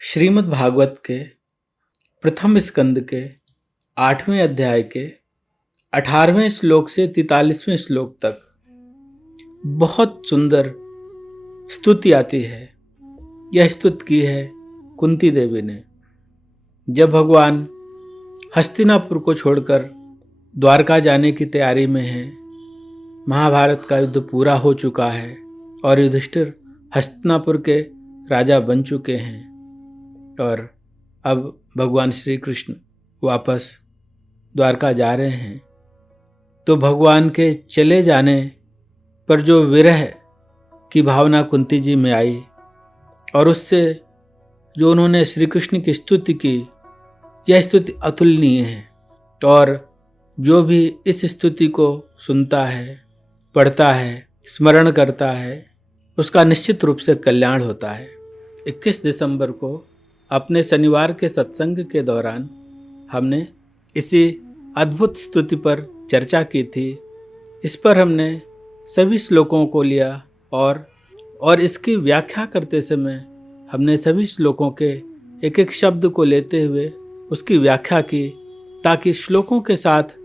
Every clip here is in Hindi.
श्रीमद् भागवत के प्रथम स्कंद के 8वें अध्याय के 18वें श्लोक से 43वें श्लोक तक बहुत सुंदर स्तुति आती है। यह स्तुति की है कुंती देवी ने। जब भगवान हस्तिनापुर को छोड़कर द्वारका जाने की तैयारी में हैं, महाभारत का युद्ध पूरा हो चुका है और युधिष्ठिर हस्तिनापुर के राजा बन चुके हैं और अब भगवान श्री कृष्ण वापस द्वारका जा रहे हैं, तो भगवान के चले जाने पर जो विरह की भावना कुंती जी में आई और उससे जो उन्होंने श्री कृष्ण की स्तुति की, यह स्तुति अतुलनीय है और जो भी इस स्तुति को सुनता है, पढ़ता है, स्मरण करता है, उसका निश्चित रूप से कल्याण होता है। 21 दिसंबर को अपने शनिवार के सत्संग के दौरान हमने इसी अद्भुत स्तुति पर चर्चा की थी। इस पर हमने सभी श्लोकों को लिया और इसकी व्याख्या करते समय हमने सभी श्लोकों के एक एक शब्द को लेते हुए उसकी व्याख्या की, ताकि श्लोकों के साथ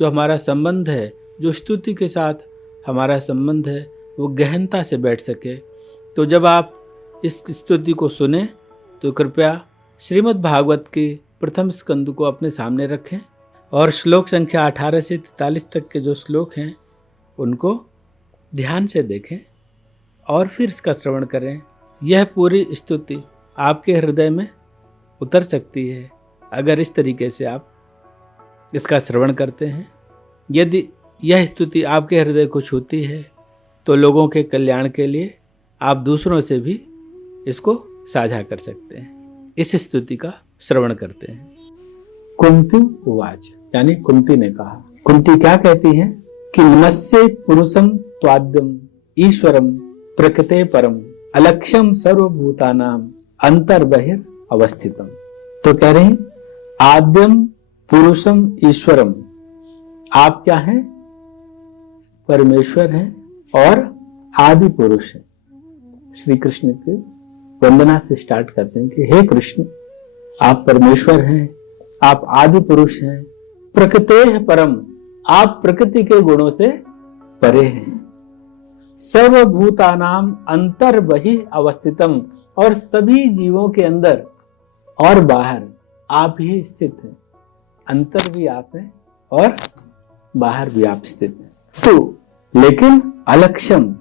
जो हमारा संबंध है, जो स्तुति के साथ हमारा संबंध है, वो गहनता से बैठ सके। तो जब आप इस स्तुति को सुने तो कृपया श्रीमद् भागवत की प्रथम स्कंद को अपने सामने रखें और श्लोक संख्या 18 से 43 तक के जो श्लोक हैं उनको ध्यान से देखें और फिर इसका श्रवण करें। यह पूरी स्तुति आपके हृदय में उतर सकती है अगर इस तरीके से आप इसका श्रवण करते हैं। यदि यह स्तुति आपके हृदय को छूती है तो लोगों के कल्याण के लिए आप दूसरों से भी इसको साझा कर सकते हैं। इस स्तुति का श्रवण करते हैं। कुंती उवाच, यानी कुंती ने कहा। कुंती क्या कहती है कि नमस्ये पुरुषम त्वाद्यम ईश्वरम प्रकृते परम अलक्ष्यम सर्वभूतानाम अंतर्बहिर अवस्थितम। तो कह रहे हैं आद्यम पुरुषम ईश्वरम, आप क्या हैं? परमेश्वर हैं और आदि पुरुष हैं। श्री कृष्ण की वंदना से स्टार्ट करते हैं कि हे कृष्ण, आप परमेश्वर हैं, आप आदि पुरुष हैं, प्रकृते परम, आप प्रकृति के गुणों से परे हैं, सर्वभूतानाम अंतर्बहि अवस्थितम, और सभी जीवों के अंदर और बाहर आप ही स्थित हैं। अंतर भी आप हैं और बाहर भी आप स्थित हैं। तो लेकिन अलक्ष्यम,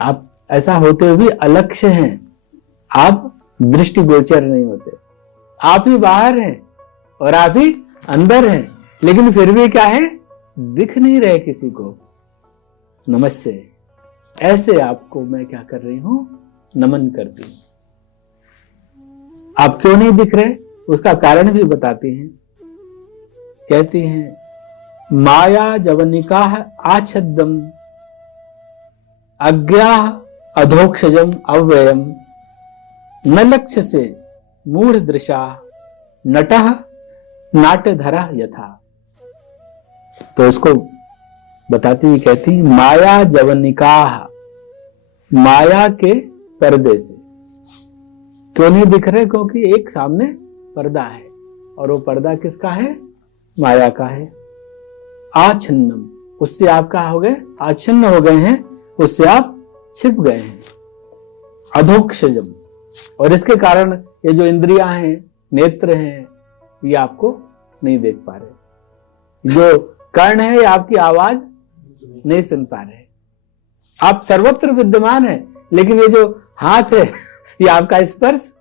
आप ऐसा होते हुए भी अलक्ष्य हैं, आप दृष्टिगोचर नहीं होते। आप ही बाहर हैं और आप ही अंदर हैं, लेकिन फिर भी क्या है, दिख नहीं रहे किसी को। नमस्ते, ऐसे आपको मैं क्या कर रही हूं, नमन करती हूं। आप क्यों नहीं दिख रहे, उसका कारण भी बताती हैं। कहती हैं माया जवनिका आच्छद्दम अज्ञा अधोक्षजम अव्ययम न लक्ष्य से मूढ़ दृशा नटः नाट्यधरा यथा। तो उसको बताती हुई कहती है माया जवनिका, माया के पर्दे से क्यों नहीं दिख रहे, क्योंकि एक सामने पर्दा है और वो पर्दा किसका है, माया का है। आच्छन्नम, उससे आप क्या हो गए, आच्छन्न हो गए हैं, उससे आप छिप गए हैं। अधोक्षजम, और इसके कारण ये जो इंद्रियां हैं, नेत्र हैं, ये आपको नहीं देख पा रहे। जो कर्ण है, ये आपकी आवाज नहीं सुन पा रहे। आप सर्वत्र विद्यमान है, लेकिन ये जो हाथ है ये आपका स्पर्श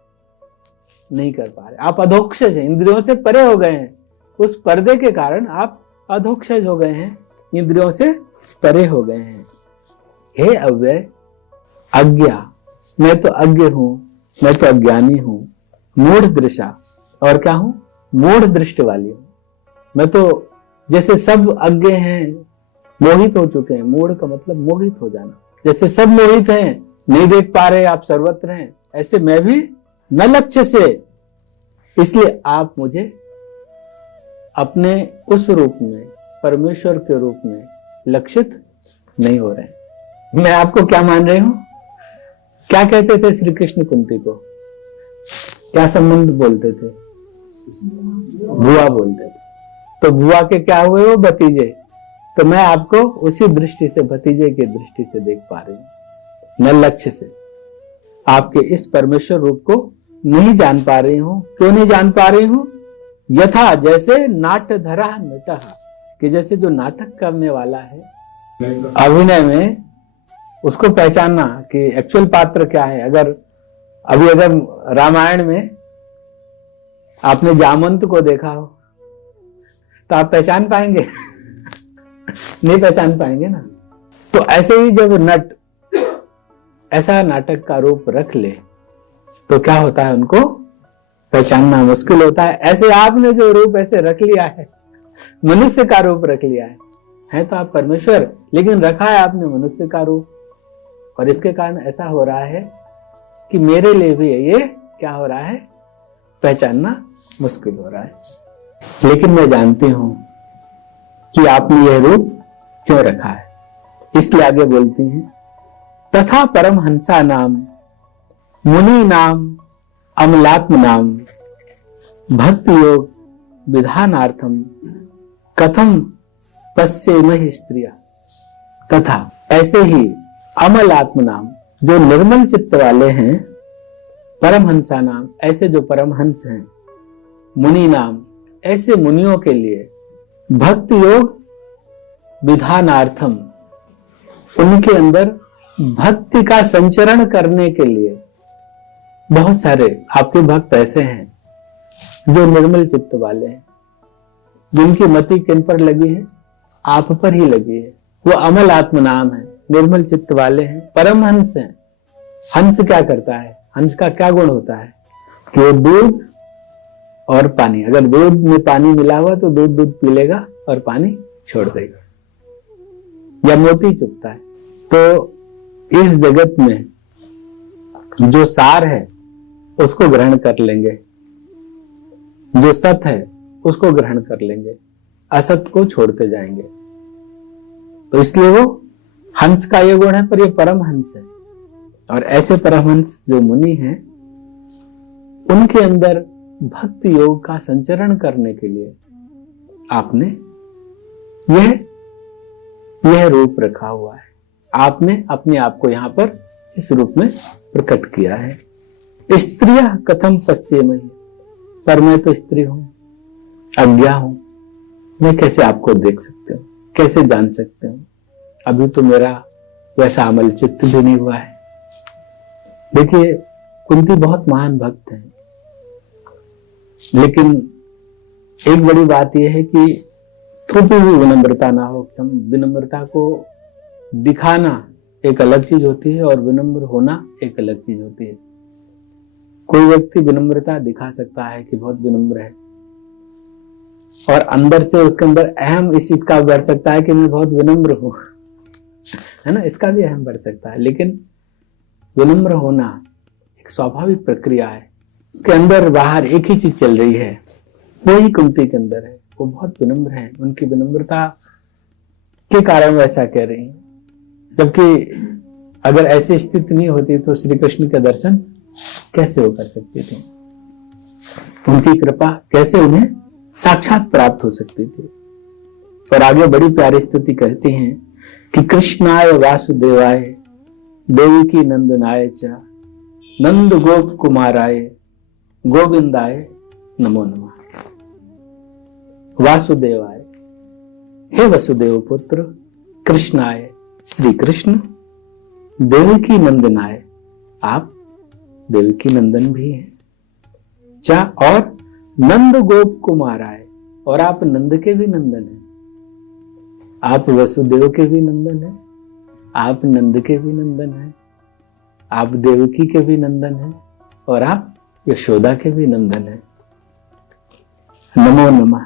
नहीं कर पा रहे। आप अधोक्षज हैं, इंद्रियों से परे हो गए हैं। उस पर्दे के कारण आप अधोक्षज हो गए हैं, इंद्रियों से परे हो गए हैं। हे अव्यय, अज्ञा, मैं तो अज्ञ हूं, मैं तो अज्ञानी हूं। मूढ़ दृशा, और क्या हूं, मूढ़ दृष्टि वाली हूं। मैं तो जैसे सब अज्ञ हैं, मोहित हो चुके हैं। मूढ़ का मतलब मोहित हो जाना। जैसे सब मोहित हैं, नहीं देख पा रहे, आप सर्वत्र हैं, ऐसे मैं भी न लक्ष्य से, इसलिए आप मुझे अपने उस रूप में परमेश्वर के रूप में लक्षित नहीं हो रहे हैं। मैं आपको क्या मान रही हूं? क्या कहते थे श्री कृष्ण कुंती को? क्या संबंध बोलते थे? बुआ बोलते थे। तो बुआ के क्या हुए? वो भतीजे। तो मैं आपको उसी दृष्टि से, भतीजे की दृष्टि से देख पा रही हूं। मैं लक्ष्य से आपके इस परमेश्वर रूप को नहीं जान पा रही हूं। क्यों नहीं जान पा रही हूं? यथा जैसे नाट्य धरा नटः, कि जैसे जो नाटक करने वाला है अभिनय में, उसको पहचानना कि एक्चुअल पात्र क्या है। अगर रामायण में आपने जामवंत को देखा हो तो आप पहचान पाएंगे? नहीं पहचान पाएंगे ना। तो ऐसे ही जब नट ऐसा नाटक का रूप रख ले तो क्या होता है? उनको पहचानना मुश्किल होता है। ऐसे आपने जो रूप ऐसे रख लिया है, मनुष्य का रूप रख लिया है तो आप परमेश्वर, लेकिन रखा है आपने मनुष्य का रूप। और इसके कारण ऐसा हो रहा है कि मेरे लिए भी ये क्या हो रहा है? पहचानना मुश्किल हो रहा है। लेकिन मैं जानती हूं कि आपने यह रूप क्यों रखा है। इसलिए आगे बोलती हैं, तथा परमहंसा नाम मुनि नाम अमलात्म नाम भक्ति योग विधानार्थम कथम पश्येमहि स्त्रिया। तथा ऐसे ही अमल आत्म नाम, जो निर्मल चित्त वाले हैं, परमहंसा नाम, ऐसे जो परमहंस हैं, मुनि नाम, ऐसे मुनियों के लिए, भक्ति योग विधानार्थम, उनके अंदर भक्ति का संचरण करने के लिए बहुत सारे आपके भक्त ऐसे हैं जो निर्मल चित्त वाले हैं, जिनकी मति किन पर लगी है? आप पर ही लगी है। वो अमल आत्म नाम है, निर्मल चित्त वाले हैं, परमहंस हैं। हंस क्या करता है? हंस का क्या गुण होता है? कि वो दूध और पानी, अगर दूध में पानी मिला हुआ तो दूध पी लेगा और पानी छोड़ देगा, या मोती चुपता है। तो इस जगत में जो सार है उसको ग्रहण कर लेंगे, जो सत है उसको ग्रहण कर लेंगे, असत को छोड़ते जाएंगे। तो इसलिए वो हंस का ये गुण है, पर ये परमहंस है। और ऐसे परमहंस जो मुनि हैं, उनके अंदर भक्ति योग का संचरण करने के लिए आपने यह रूप रखा हुआ है। आपने अपने आप को यहां पर इस रूप में प्रकट किया है। स्त्रियः कथम पश्येमहि, पर मैं तो स्त्री हूं, अज्ञा हूं, मैं कैसे आपको देख सकते हूं, कैसे जान सकते हूं? अभी तो मेरा वैसा अमल चित्त भी नहीं हुआ है। देखिए, कुंती बहुत महान भक्त हैं, लेकिन एक बड़ी बात यह है कि थोड़ी भी विनम्रता ना हो। हम विनम्रता को दिखाना एक अलग चीज होती है और विनम्र होना एक अलग चीज होती है। कोई व्यक्ति विनम्रता दिखा सकता है कि बहुत विनम्र है, और अंदर से उसके अंदर अहम इस चीज का बढ़ सकता है कि मैं बहुत विनम्र हूं, है ना, इसका भी अहम बढ़ सकता है। लेकिन विनम्र होना एक स्वाभाविक प्रक्रिया है, उसके अंदर बाहर एक ही चीज चल रही है, वही कुंती के अंदर है। वो बहुत विनम्र है, उनकी विनम्रता के कारण वो ऐसा कह रही है। जबकि अगर ऐसी स्थिति नहीं होती तो श्री कृष्ण के दर्शन कैसे वो कर सकते थे? उनकी कृपा कैसे उन्हें साक्षात प्राप्त हो सकती थी? और आगे बड़ी प्यारी स्थिति कहती हैं कि कृष्णाय वासुदेवाय देवकी नंदनाय च नंद गोप कुमाराय गोविंदाय नमो नमः। वासुदेवाय, हे वसुदेव पुत्र, कृष्णाय, श्री कृष्ण, देवकी नंदनाय, आप देवकी नंदन भी हैं, चा, और नंद गोप कुमाराय, और आप नंद के भी नंदन हैं। आप वसुदेव के भी नंदन हैं, आप नंद के भी नंदन हैं, आप देवकी के भी नंदन हैं, और आप यशोदा के भी नंदन हैं। नमो नमः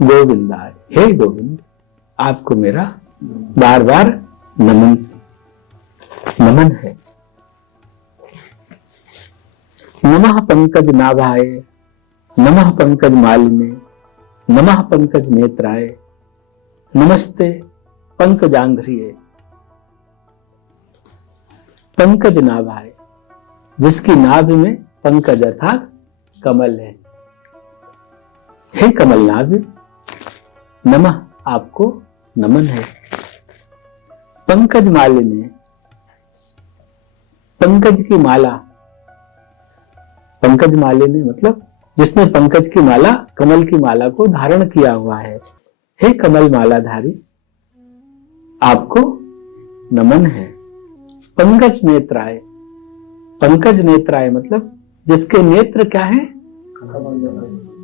गोविंदाय, हे गोविंद, आपको मेरा बार बार नमन है। नमः पंकज नाभाय, नमः पंकज मालिने, नमः पंकज नेत्राय, नमस्ते पंकजांघ्रिये, पंकज नाभाए, जिसकी नाभि में पंकज अर्थात कमल है। हे कमल नाभि, नमः, आपको नमन है। पंकज मालिनी, पंकज की माला, पंकज मालिनी मतलब जिसने पंकज की माला, कमल की माला को धारण किया हुआ है। हे कमल मालाधारी, आपको नमन है। पंकज नेत्राय, पंकज नेत्राय मतलब जिसके नेत्र क्या है?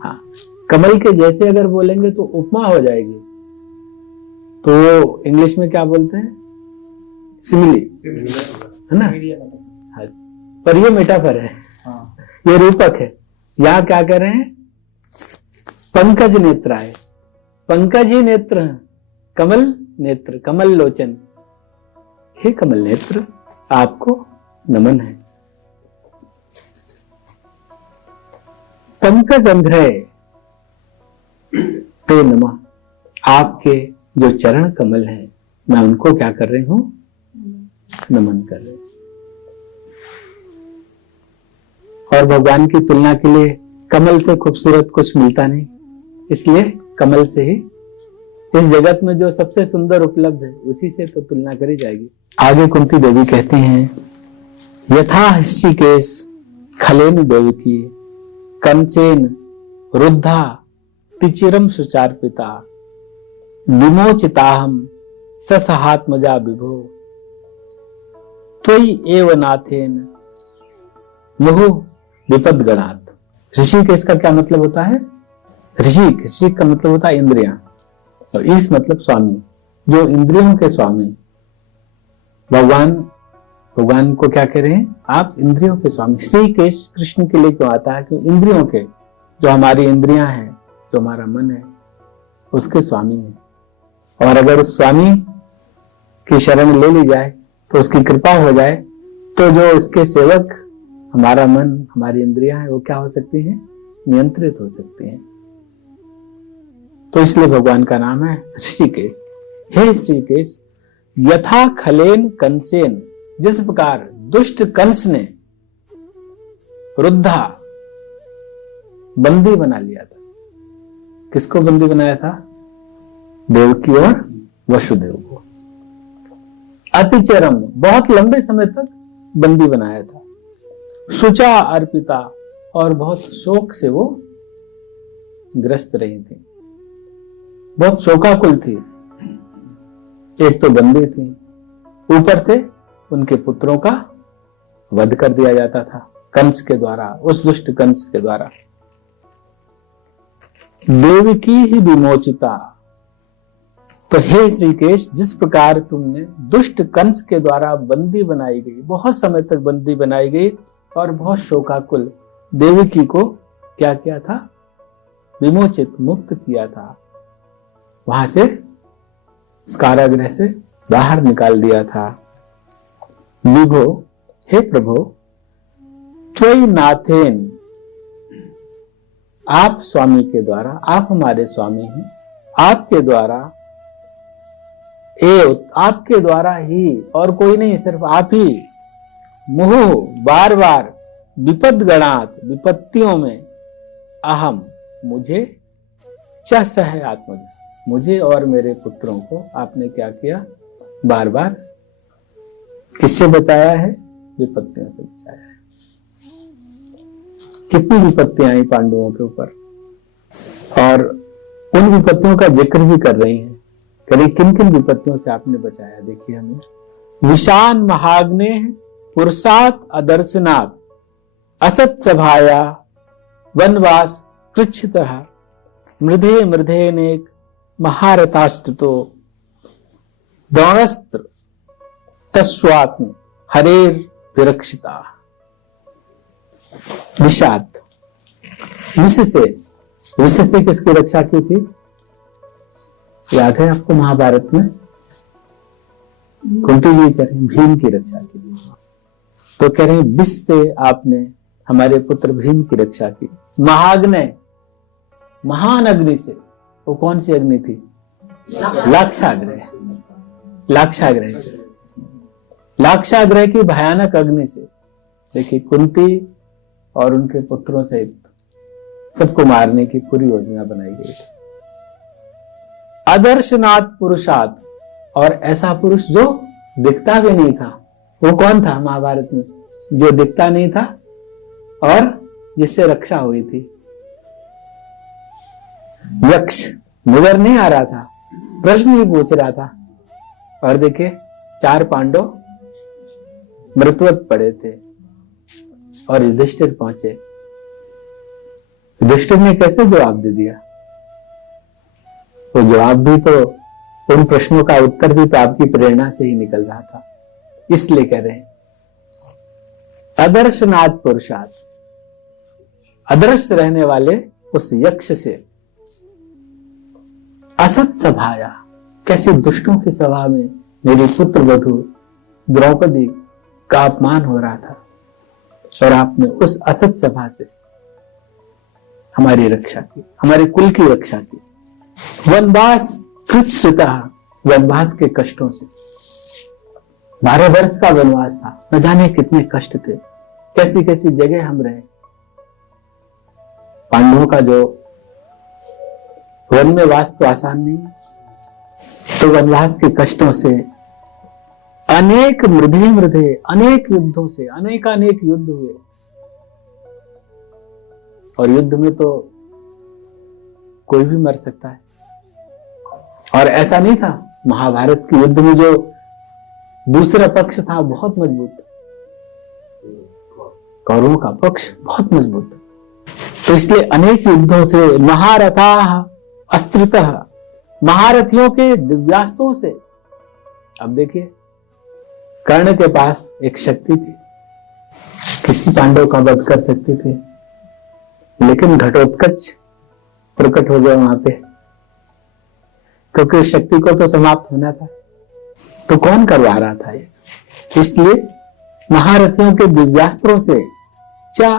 हाँ, कमल के जैसे अगर बोलेंगे तो उपमा हो जाएगी, तो इंग्लिश में क्या बोलते हैं? सिमिली, है ना? हाँ, पर ये मेटाफर है, ये रूपक है। यहां क्या कह रहे हैं? पंकज नेत्राय, पंकज ही नेत्र, कमल नेत्र, कमल लोचन। हे कमल नेत्र, आपको नमन है। पंकज अंध्रय ते नमः, आपके जो चरण कमल हैं, मैं उनको क्या कर रही हूं? नमन कर रही हूं। और भगवान की तुलना के लिए कमल से खूबसूरत कुछ मिलता नहीं, इसलिए कमल से ही इस जगत में जो सबसे सुंदर उपलब्ध है उसी से तो तुलना करी जाएगी। आगे कुंती देवी कहती हैं, यथा हृषिकेश खलेन देवकी कंचेन रुद्धा तिचिरम सुचार्पिता विमोचिताहम ससहात्मजा विभो त्वयि एव नाथेन मुहु विपद गणात। ऋषिकेश का क्या मतलब होता है? ऋषिक का मतलब होता है इंद्रियां, और ईश मतलब स्वामी, जो इंद्रियों के स्वामी। भगवान को क्या कह रहे हैं? आप इंद्रियों के स्वामी। श्रीकेश कृष्ण के लिए क्यों आता है? कि इंद्रियों के, जो हमारी इंद्रियां हैं, जो हमारा मन है, उसके स्वामी है। और अगर उस स्वामी की शरण ले ली जाए, तो उसकी कृपा हो जाए, तो जो उसके सेवक, हमारा मन, हमारी इंद्रियां हैं, वो क्या हो सकती हैं? नियंत्रित हो सकती हैं। तो इसलिए भगवान का नाम है ऋषिकेश। हे ऋषिकेश, यथा खलेन कंसेन, जिस प्रकार दुष्ट कंस ने रुद्धा बंदी बना लिया था। किसको बंदी बनाया था? देवकी और वसुदेव को। अतिचरम, बहुत लंबे समय तक बंदी बनाया था। सुचा अर्पिता, और बहुत शोक से वो ग्रस्त रही थी, बहुत शोकाकुल थी। एक तो बंदी थी, ऊपर से उनके पुत्रों का वध कर दिया जाता था कंस के द्वारा, उस दुष्ट कंस के द्वारा। देवकी ही विमोचिता, तो हे श्रीकेश, जिस प्रकार तुमने दुष्ट कंस के द्वारा बंदी बनाई गई, बहुत समय तक बंदी बनाई गई और बहुत शोकाकुल देवकी को क्या किया था? विमोचित, मुक्त किया था, वहां से, उस कारागृह से बाहर निकाल दिया था। विभो, हे प्रभु, त्वयि नाथेन, आप स्वामी के द्वारा, आप हमारे स्वामी हैं, आपके द्वारा, आपके द्वारा ही, और कोई नहीं, सिर्फ आप ही, मुहु, बार बार, विपद गणात, विपत्तियों में, अहम, मुझे, च सह आत्मज, मुझे और मेरे पुत्रों को आपने क्या किया? बार बार किससे बताया है? विपत्तियों से बचाया है। कितनी विपत्तियां आई पांडवों के ऊपर, और उन विपत्तियों का जिक्र भी कर रही हैं। करीब किन किन विपत्तियों से आपने बचाया? देखिए हमें, विशान महाग्ने पुरुषात अदर्शनाथ असत सभाया वनवास कृच्छितः मृधे मृधेनेक महारथास्त्रो द्रोणस्त्र तस्वात्म हरेर विरक्षिता। विषाद, विष से किसकी रक्षा की थी? याद है आपको? महाभारत में कुंती जी कह रहे हैं भीम की रक्षा की, तो कह रहे हैं विष से आपने हमारे पुत्र भीम की रक्षा की। महाग्नि, महान अग्नि से, वो कौन सी अग्नि थी? लाक्षाग्रह, लाक्षाग्रह से, लाक्षाग्रह की भयानक अग्नि से। देखिए कुंती और उनके पुत्रों सहित सबको मारने की पूरी योजना बनाई गई थी। आदर्शनाथ पुरुषात, और ऐसा पुरुष जो दिखता भी नहीं था। वो कौन था महाभारत में? जो दिखता नहीं था और जिससे रक्षा हुई थी। यक्ष नजर नहीं आ रहा था, प्रश्न ही पूछ रहा था। और देखिए 4 पांडव मृतवत पड़े थे और युधिष्ठिर पहुंचे। युधिष्ठिर ने कैसे जवाब दे दिया? वो जवाब भी तो, उन प्रश्नों का उत्तर भी तो आपकी प्रेरणा से ही निकल रहा था। इसलिए कह रहे हैं आदर्शनाथ पुरुषार्थ, अदृश्य रहने वाले उस यक्ष से। असत सभाया, कैसी दुष्टों की सभा में मेरी पुत्र वधू द्रौपदी का अपमान हो रहा था और आपने उस असत सभा से हमारी रक्षा की, हमारे कुल की रक्षा की। वनवास कृतश्रुता, वनवास के कष्टों से। 12 वर्ष का वनवास था, न जाने कितने कष्ट थे, कैसी कैसी जगह हम रहे। पांडवों का जो वन में वास तो आसान नहीं है, तो वनवास के कष्टों से, अनेक मृधे अनेक युद्धों से, अनेक युद्ध हुए। और युद्ध में तो कोई भी मर सकता है। और ऐसा नहीं था, महाभारत के युद्ध में जो दूसरा पक्ष था बहुत मजबूत था, कौरवों का पक्ष बहुत मजबूत था। तो इसलिए अनेक युद्धों से, महारथा अस्त्रतः, महारथियों के दिव्यास्त्रों से। अब देखिए कर्ण के पास एक शक्ति थी, किसी पांडव का वध कर सकते थे, लेकिन घटोत्कच प्रकट हो गया वहां पे, क्योंकि उस शक्ति को तो समाप्त होना था। तो कौन करवा रहा था ये? इसलिए महारथियों के दिव्यास्त्रों से चा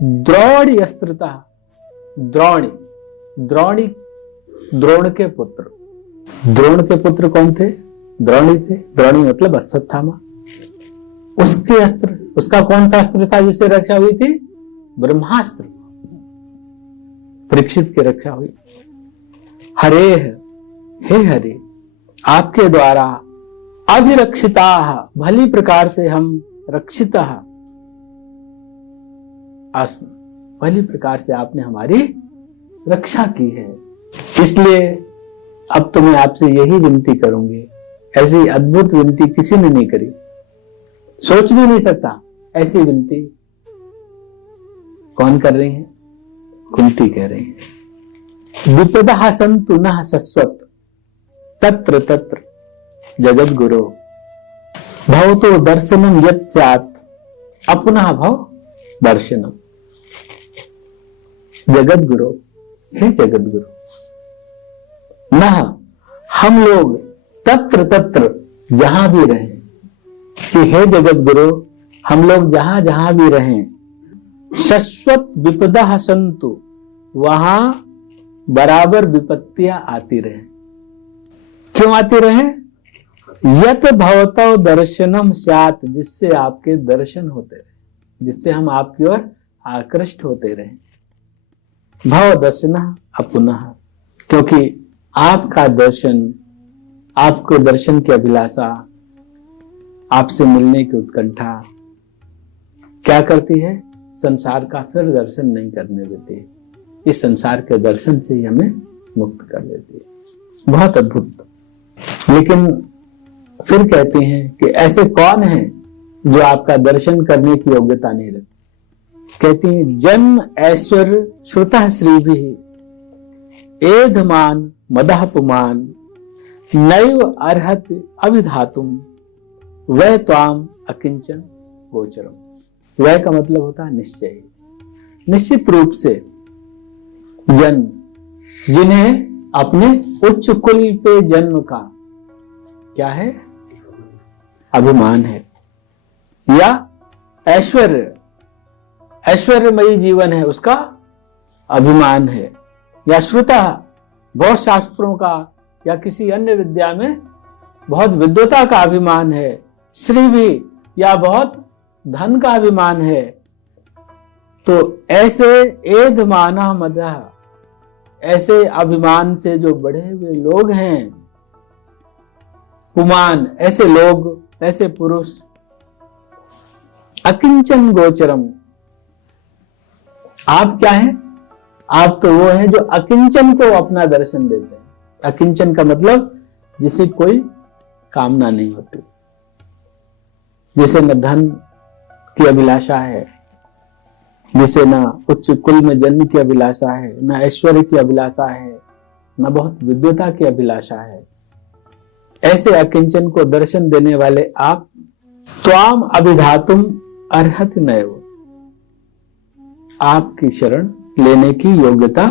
द्रोणी अस्त्रता, द्रोणी, द्रोण के पुत्र। द्रोण के पुत्र कौन थे? द्रोणी थे। द्रोणी मतलब अश्वत्थामा। उसके अस्त्र, उसका कौन सा अस्त्र था जिससे रक्षा हुई थी? ब्रह्मास्त्र। परीक्षित की रक्षा हुई। हरे, हे हरे, आपके द्वारा अभिरक्षिता, भली प्रकार से हम रक्षित आस्म, भली प्रकार से आपने हमारी रक्षा की है। इसलिए अब तो मैं आपसे यही विनती करूंगी, ऐसी अद्भुत विनती किसी ने नहीं करी, सोच भी नहीं सकता ऐसी विनती। कौन कर रही है? कुंती कह रही है। विपदा संतु नः शश्वत तत्र तत्र जगत गुरु भवतो दर्शनम यत् स्यात् अपनः भव दर्शनम। जगत गुरु, हे जगत गुरु, नः, हम लोग, तत्र तत्र, जहां भी रहें, कि हे जगत गुरु, हम लोग जहां जहां भी रहें, शश्वत विपदा संतु, वहां बराबर विपत्तियां आती रहे। क्यों आती रहे? यत भवतो दर्शनम स्यात्, जिससे आपके दर्शन होते रहे, जिससे हम आपकी ओर आकृष्ट होते रहे। भव दर्शन अपुनः, क्योंकि आपका दर्शन, आपको दर्शन की अभिलाषा, आपसे मिलने की उत्कंठा क्या करती है? संसार का फिर दर्शन नहीं करने देती है। इस संसार के दर्शन से ही हमें मुक्त कर देती है। बहुत अद्भुत। लेकिन फिर कहते हैं कि ऐसे कौन हैं जो आपका दर्शन करने की योग्यता नहीं रखते? कहती हैं जन्म ऐश्वर्य श्रुतः श्रीभिः एधमान मदः पुमान नैव अर्हत अभिधातुम वह त्वाम अकिंचन गोचरम। वह का मतलब होता है निश्चय, निश्चित रूप से जन्म, जिन्हें अपने उच्च कुल पे जन्म का क्या है? अभिमान है, या ऐश्वर्य, ऐश्वर्यमयी जीवन है उसका अभिमान है, या श्रुता, बहुत शास्त्रों का या किसी अन्य विद्या में बहुत विद्वता का अभिमान है, श्री भी या बहुत धन का अभिमान है, तो ऐसे एधमाना मदह, ऐसे अभिमान से जो बढ़े हुए लोग हैं, पुमान, ऐसे लोग, ऐसे पुरुष, अकिंचन गोचरम, आप क्या हैं? आप तो वो हैं जो अकिंचन को अपना दर्शन देते हैं। अकिंचन का मतलब जिसे कोई कामना नहीं होती, जिसे न धन की अभिलाषा है, जिसे न उच्च कुल में जन्म की अभिलाषा है, न ऐश्वर्य की अभिलाषा है, न बहुत विद्वता की अभिलाषा है, ऐसे अकिंचन को दर्शन देने वाले आप त्वाम अभिधातुम अर्हति नैव, आपकी शरण लेने की योग्यता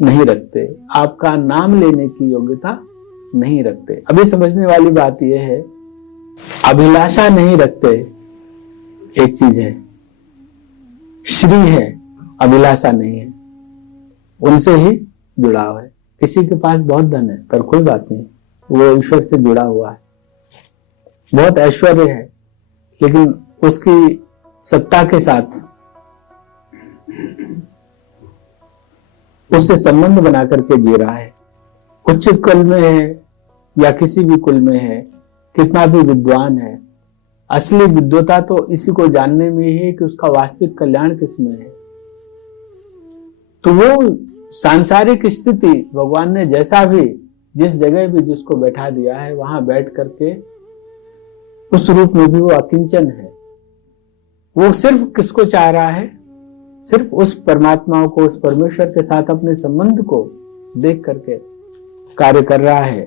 नहीं रखते, आपका नाम लेने की योग्यता नहीं रखते। अभी समझने वाली बात यह है, अभिलाषा नहीं रखते एक चीज है, श्री है, अभिलाषा नहीं है, उनसे ही जुड़ाव है। किसी के पास बहुत धन है पर कोई बात नहीं, वो ईश्वर से जुड़ा हुआ है, बहुत ऐश्वर्य है, लेकिन उसकी सत्ता के साथ उससे संबंध बना करके जी रहा है। उच्च कुल में है या किसी भी कुल में है, कितना भी विद्वान है, असली विद्वता तो इसी को जानने में ही है कि उसका वास्तविक कल्याण किसमें है। तो वो सांसारिक स्थिति भगवान ने जैसा भी, जिस जगह भी जिसको बैठा दिया है, वहां बैठ करके उस रूप में भी वो अकिंचन है। वो सिर्फ किसको चाह रहा है? सिर्फ उस परमात्मा को, उस परमेश्वर के साथ अपने संबंध को देख करके कार्य कर रहा है।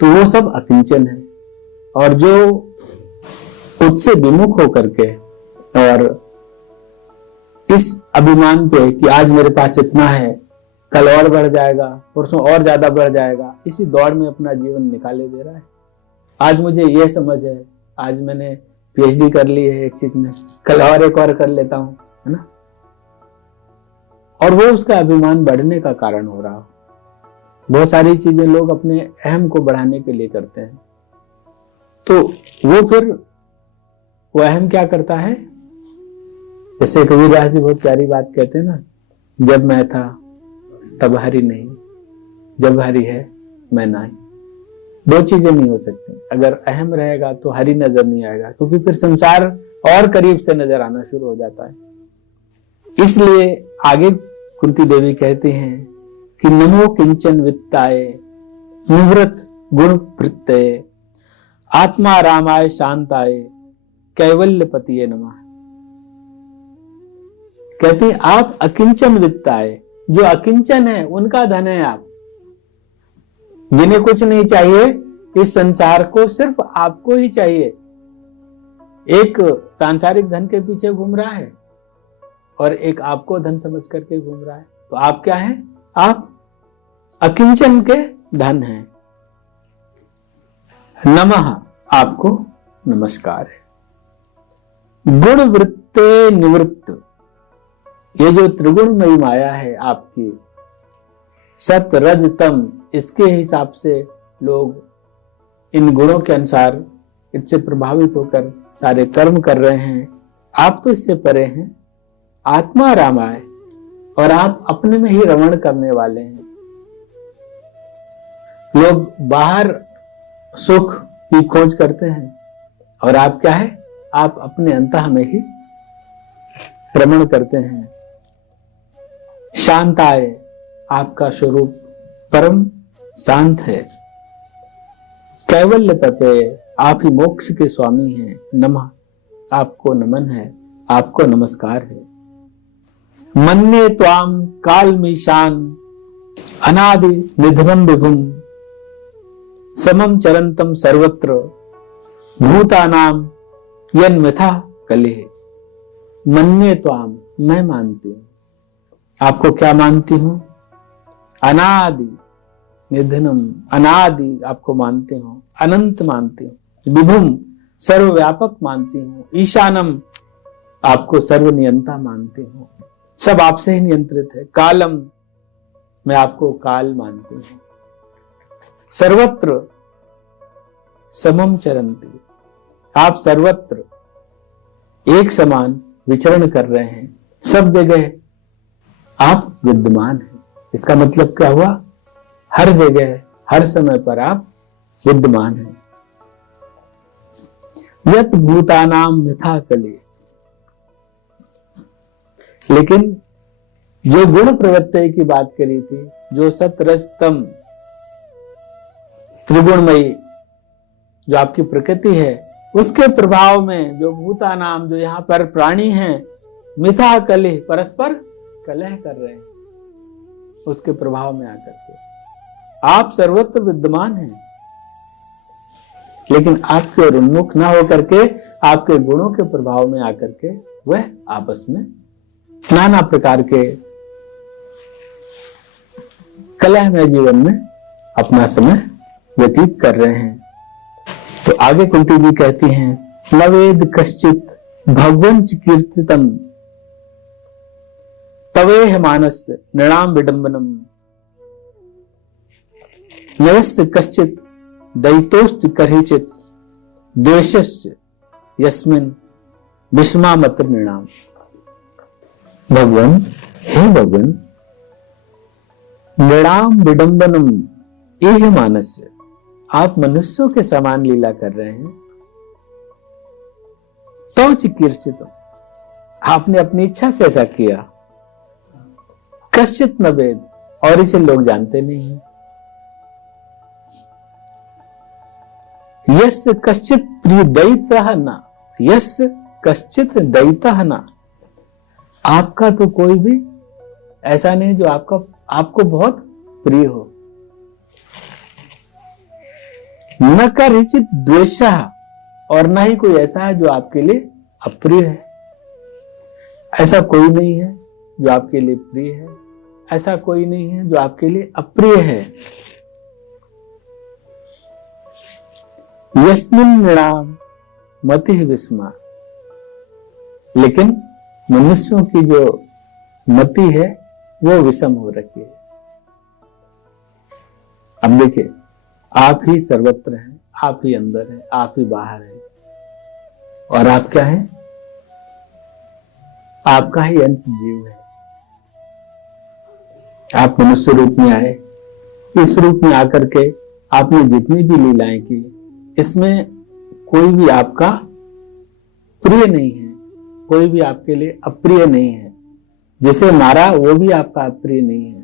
तो वो सब अकिंचन है। और जो उससे विमुख होकर के और इस अभिमान पे कि आज मेरे पास इतना है, कल और बढ़ जाएगा, परसों और ज्यादा बढ़ जाएगा, इसी दौड़ में अपना जीवन निकाले दे रहा है। आज मुझे यह समझ है, आज मैंने पीएचडी कर ली है एक चीज में, कल और एक और कर लेता हूं, है ना। और वो उसका अभिमान बढ़ने का कारण हो रहा हो। बहुत सारी चीजें लोग अपने अहम को बढ़ाने के लिए करते हैं, तो वो फिर वो अहम क्या करता है? जैसे कबीरदास जी बहुत प्यारी बात कहते हैं ना, जब मैं था तब हरि नहीं, जब हरि है मैं नहीं। दो चीजें नहीं हो सकती। अगर अहम रहेगा तो हरि नजर नहीं आएगा, क्योंकि फिर संसार और करीब से नजर आना शुरू हो जाता है। इसलिए आगे कुंती देवी कहती हैं कि नमो किंचन वित्ताय निवृत गुण प्रत्यय आत्मा रामाय शांताय कैवल्य पतिये नमः। कहती आप अकिंचन वित्ताय, जो अकिंचन है उनका धन है आप, जिन्हें कुछ नहीं चाहिए, इस संसार को सिर्फ आपको ही चाहिए। एक सांसारिक धन के पीछे घूम रहा है और एक आपको धन समझ करके घूम रहा है। तो आप क्या हैं? आप अकिंचन के धन हैं। नमः, आपको नमस्कार है। गुण वृत्ते निवृत्त, ये जो त्रिगुणमयी माया है आपकी, सत रज तम, इसके हिसाब से लोग इन गुणों के अनुसार इससे प्रभावित होकर सारे कर्म कर रहे हैं। आप तो इससे परे हैं, आत्मा रामाय, और आप अपने में ही रमण करने वाले हैं। लोग बाहर सुख की खोज करते हैं और आप क्या है? आप अपने अंतः में ही रमण करते हैं। शांताय, आपका स्वरूप परम शांत है। कैवल्य पते, आप ही मोक्ष के स्वामी हैं। नमः, आपको नमन है, आपको नमस्कार है। मन्ये त्वाम कालमीशान अनादि निधनम विभुम समम चरंतम सर्वत्र भूतानाम यन्मथा कलेह। मन्ये त्वाम, मैं मानती हूं। आपको क्या मानती हूं? अनादि निधनम, अनादि आपको मानती हूं, अनंत मानती हूं, विभुम सर्वव्यापक मानती हूं, ईशानम आपको सर्वनियंता मानती हूं, सब आपसे ही नियंत्रित है। कालम, मैं आपको काल मानती हूं। सर्वत्र समम चरंती, आप सर्वत्र एक समान विचरण कर रहे हैं, सब जगह आप विद्यमान हैं। इसका मतलब क्या हुआ? हर जगह हर समय पर आप विद्यमान हैं। यत भूतानाम मिथा कले, लेकिन जो गुण प्रवृत्ति की बात करी थी, जो सतरजतम त्रिगुणमयी जो आपकी प्रकृति है, उसके प्रभाव में जो भूतानाम, जो यहाँ पर प्राणी हैं, मिथा कले, परस्पर कलह कर रहे हैं, उसके प्रभाव में आकर के आप सर्वत्र विद्यमान हैं, लेकिन आपके ओर उन्मुख न होकर के आपके गुणों के प्रभाव में आकर के वह आपस में नाना प्रकार के कलहमय जीवन में अपना समय व्यतीत कर रहे हैं। तो आगे कुंती जी कहती हैं, नवेद कश्चित भगवंच कीर्तितम तवेह मानस नृणाम विडंबनम, नयस्य कश्चित दैतोस्त करहिचित द्वेषस्य यस्मिन विस्मामत्र नृणाम। भगवान, हे भगवान, नृणाम विडंबनम एह मानस्य, आप मनुष्यों के समान लीला कर रहे हैं। तो चिकीर्षित, आपने अपनी इच्छा से ऐसा किया। कश्चित न वेद, और इसे लोग जानते नहीं हैं। यस कश्चित प्रिय दैतः न, यस कश्चित दैतः न, आपका तो कोई भी ऐसा नहीं जो आपको बहुत प्रिय हो। न करिचित द्वेषः, और न ही कोई ऐसा है जो आपके लिए अप्रिय है। ऐसा कोई नहीं है जो आपके लिए प्रिय है, ऐसा कोई नहीं है जो आपके लिए अप्रिय है। यस्मिन् नृणाम मतिः विस्मा, लेकिन मनुष्यों की जो मति है वो विषम हो रखी है। अब देखिए, आप ही सर्वत्र हैं, आप ही अंदर हैं, आप ही बाहर हैं, और आप क्या हैं? आपका ही अंश जीव है। आप मनुष्य रूप में आए, इस रूप में आकर के आपने जितनी भी लीलाएं की, इसमें कोई भी आपका प्रिय नहीं है, कोई भी आपके लिए अप्रिय नहीं है। जिसे मारा वो भी आपका अप्रिय नहीं है।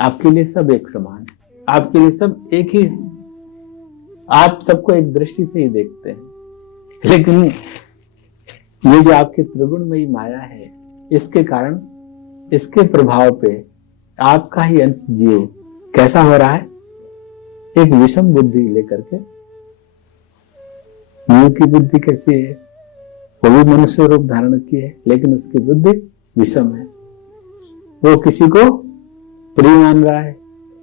आपके लिए सब एक समान है, आपके लिए सब एक ही, आप सबको एक दृष्टि से ही देखते हैं। लेकिन ये जो आपकी त्रिगुणमयी माया है, इसके कारण, इसके प्रभाव पे आपका ही अंश जीव कैसा हो रहा है? एक विषम बुद्धि लेकर के। जीव की बुद्धि कैसी है? वो भी मनुष्य रूप धारण की है, लेकिन उसकी बुद्धि विषम है। वो किसी को प्रिय मान रहा है,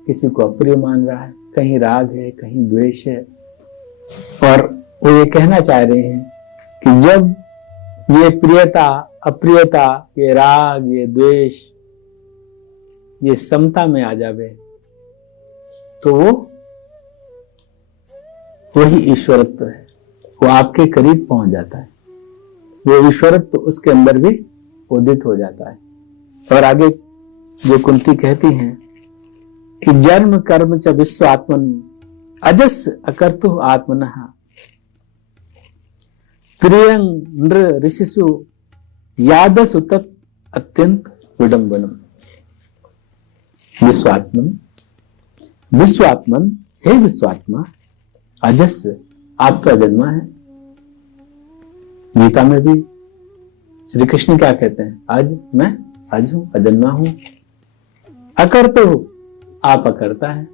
किसी को अप्रिय मान रहा है, कहीं राग है, कहीं द्वेष है। और वो ये कहना चाह रहे हैं कि जब ये प्रियता, अप्रियता, ये राग, ये द्वेष, ये समता में आ जावे, तो वो वही ईश्वरत्व है, वो आपके करीब पहुंच जाता है। वो ईश्वरत्व उसके अंदर भी उदित हो जाता है। और आगे जो कुंती कहती हैं कि जन्म कर्म च विश्वात्मन अजस अकर्तु आत्मनः त्रियं नृ ऋषिषु यादसु तत् अत्यंत विडंबनम। विश्वात्मन, हे विश्वात्मा, अजस, आप तो अजन्मा है। गीता में भी श्री कृष्ण क्या कहते हैं? मैं अज हूं, अजन्मा हूं। अकर्ता हूं, आप अकर्ता है।